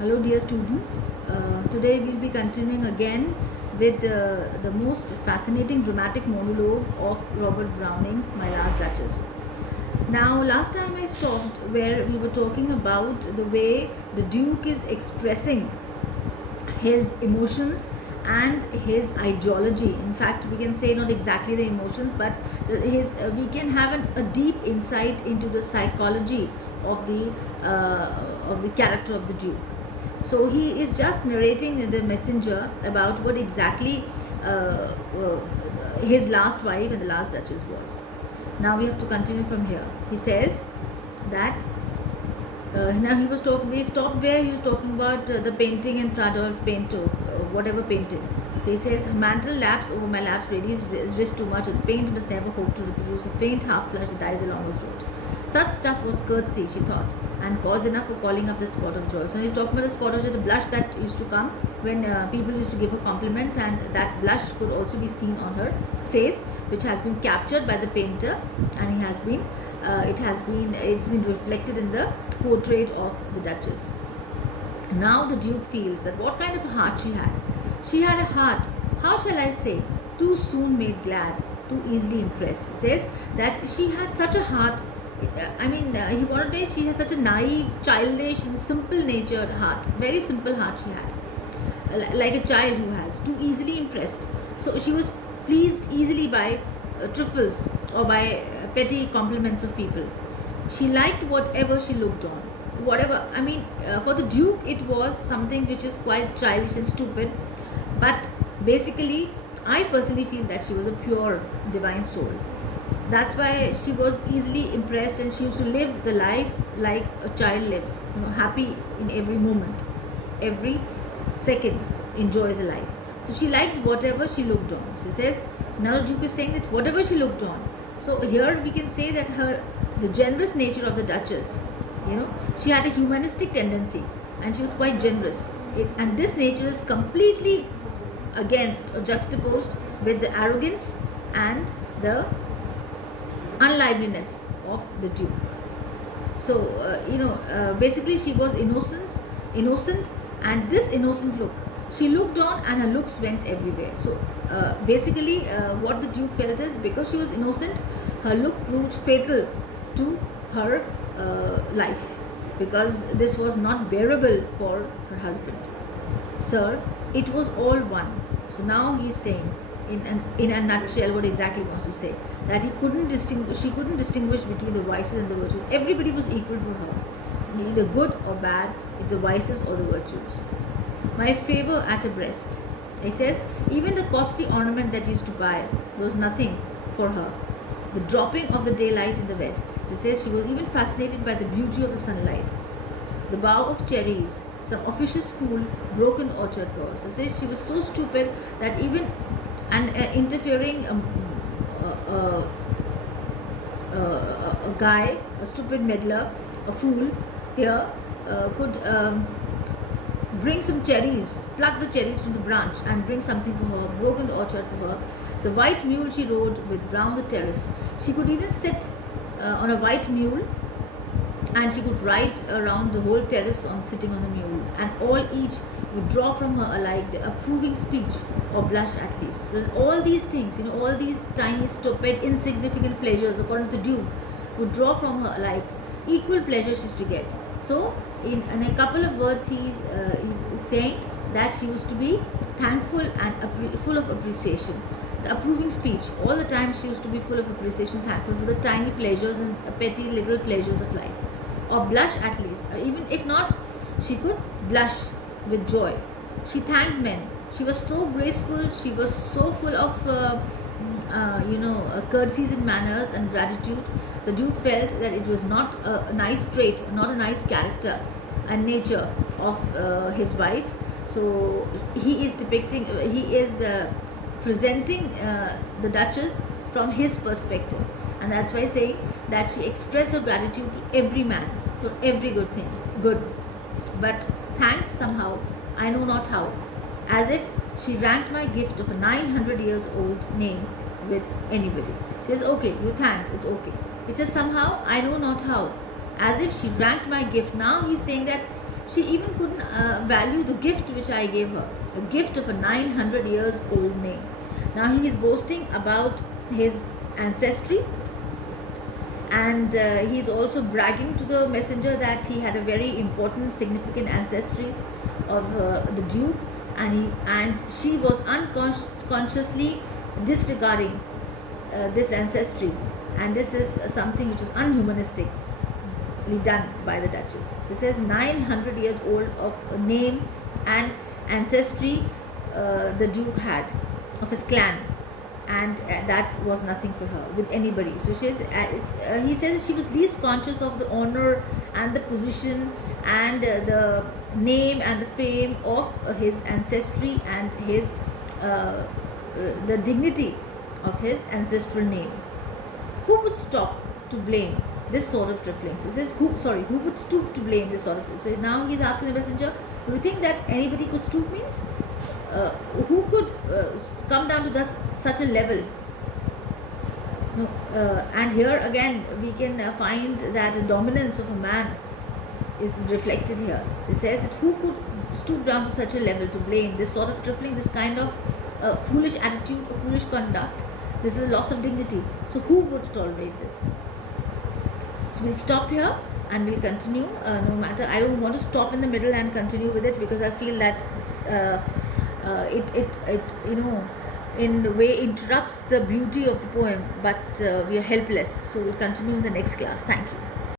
Hello, dear students. Today we'll be continuing again with the most fascinating dramatic monologue of Robert Browning, My Last Duchess. Now, last time I stopped where we were talking about the way the Duke is expressing his emotions and his ideology. In fact, we can say not exactly the emotions, but his we can have a deep insight into the psychology of the character of the Duke. So he is just narrating the messenger about what exactly his last wife and the last duchess was. Now we have to continue from here. He says that now he was talking. We stopped where he was talking about the painting in front of Pinto, whatever painted. So he says, "Her mantle laps over my laps, ready is just too much. The paint must never hope to reproduce a faint half flush that dies along his road." Such stuff was courtesy, she thought, and cause enough for calling up the spot of joy. So he's talking about the spot of joy, the blush that used to come when people used to give her compliments, and that blush could also be seen on her face, which has been captured by the painter, and he has been it's been reflected in the portrait of the Duchess. Now the Duke feels that what kind of a heart she had. She had a heart, how shall I say, too soon made glad, too easily impressed. He says that she had such a heart. He wanted to say she has such a naive, childish, and simple-natured heart. Very simple heart she had, like a child who has, too easily impressed. So she was pleased easily by trifles or by petty compliments of people. She liked whatever she looked on. Whatever, for the Duke, it was something which is quite childish and stupid, but basically, I personally feel that she was a pure divine soul. That's why she was easily impressed, and she used to live the life like a child lives, happy in every moment, every second enjoys a life. So she liked whatever she looked on. She says, now the Duke is saying that whatever she looked on. So here we can say that the generous nature of the Duchess, she had a humanistic tendency, and she was quite generous. And this nature is completely against or juxtaposed with the arrogance and the unliveliness of the Duke. So basically she was innocent, and this innocent look she looked on, and her looks went everywhere. So basically, what the Duke felt is because she was innocent, her look proved fatal to her life, because this was not bearable for her husband. Sir, it was all one. So now he is saying, in a nutshell, what exactly he wants to say, that she couldn't distinguish between the vices and the virtues. Everybody was equal for her, neither good or bad, if the vices or the virtues. My favor at her breast. He says, even the costly ornament that used to buy was nothing for her. The dropping of the daylight in the west. She says she was even fascinated by the beauty of the sunlight. The bough of cherries, some officious fool broke in the orchard for her. So says she was so stupid that even an interfering a guy, a stupid meddler, a fool here could bring some cherries, pluck the cherries from the branch and bring something for her, broke in the orchard for her. The white mule she rode with round the terrace. She could even sit on a white mule, and she could ride around the whole terrace on sitting on the mule, and all each would draw from her alike the approving speech or blush at least. So all these things, all these tiny, stupid, insignificant pleasures, according to the Duke, would draw from her alike equal pleasure she used to get. So in a couple of words, he's saying that she used to be thankful and full of appreciation. The approving speech, all the time she used to be full of appreciation, thankful for the tiny pleasures and petty little pleasures of life, or blush at least, or even if not, she could blush with joy. She thanked men. She was so graceful. She was so full of courtesies and manners and gratitude. The Duke felt that it was not a nice trait, not a nice character and nature of his wife. So he is depicting, he is presenting the Duchess from his perspective, and that's why saying that she expressed her gratitude to every man for every good thing, good, but thanked somehow, I know not how, as if she ranked my gift of a 900 years old name with anybody. He says, okay, you thank, it's okay. He says, somehow, I know not how, as if she ranked my gift. Now he's saying that She even couldn't value the gift which I gave her, a gift of a 900 years old name. Now he is boasting about his ancestry, and he's also bragging to the messenger that he had a very important, significant ancestry of the Duke, and she was unconsciously disregarding this ancestry, and this is something which is unhumanistic done by the Duchess. She says 900 years old of a name and ancestry the Duke had of his clan, and that was nothing for her with anybody. So he says she was least conscious of the honor and the position and the name and the fame of his ancestry and his the dignity of his ancestral name. Who would stop to blame this sort of trifling? So he says, who would stoop to blame this sort of? So now he's asking the messenger, do you think that anybody could stoop means? Who could come down to such a level? No, and here again we can find that the dominance of a man is reflected here. So he says that who could stoop down to such a level to blame this sort of trifling, this kind of foolish attitude or foolish conduct? This is a loss of dignity. So who would tolerate this? So we'll stop here and we'll continue. No matter, I don't want to stop in the middle and continue with it, because I feel that it in a way interrupts the beauty of the poem, but we are helpless. So we'll continue in the next class. Thank you.